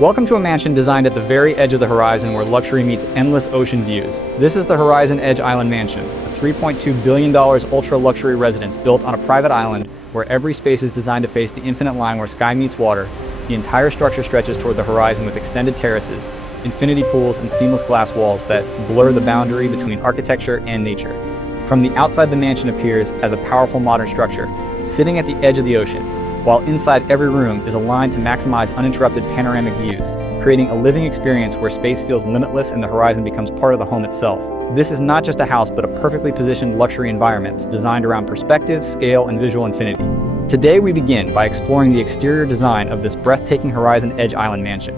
Welcome to a mansion designed at the very edge of the horizon where luxury meets endless ocean views. This is the Horizon Edge Island Mansion, a $3.2 billion ultra-luxury residence built on a private island where every space is designed to face the infinite line where sky meets water. The entire structure stretches toward the horizon with extended terraces, infinity pools, and seamless glass walls that blur the boundary between architecture and nature. From the outside, the mansion appears as a powerful modern structure, sitting at the edge of the ocean, while inside every room is aligned to maximize uninterrupted panoramic views, creating a living experience where space feels limitless and the horizon becomes part of the home itself. This is not just a house, but a perfectly positioned luxury environment designed around perspective, scale, and visual infinity. Today we begin by exploring the exterior design of this breathtaking Horizon Edge Island Mansion.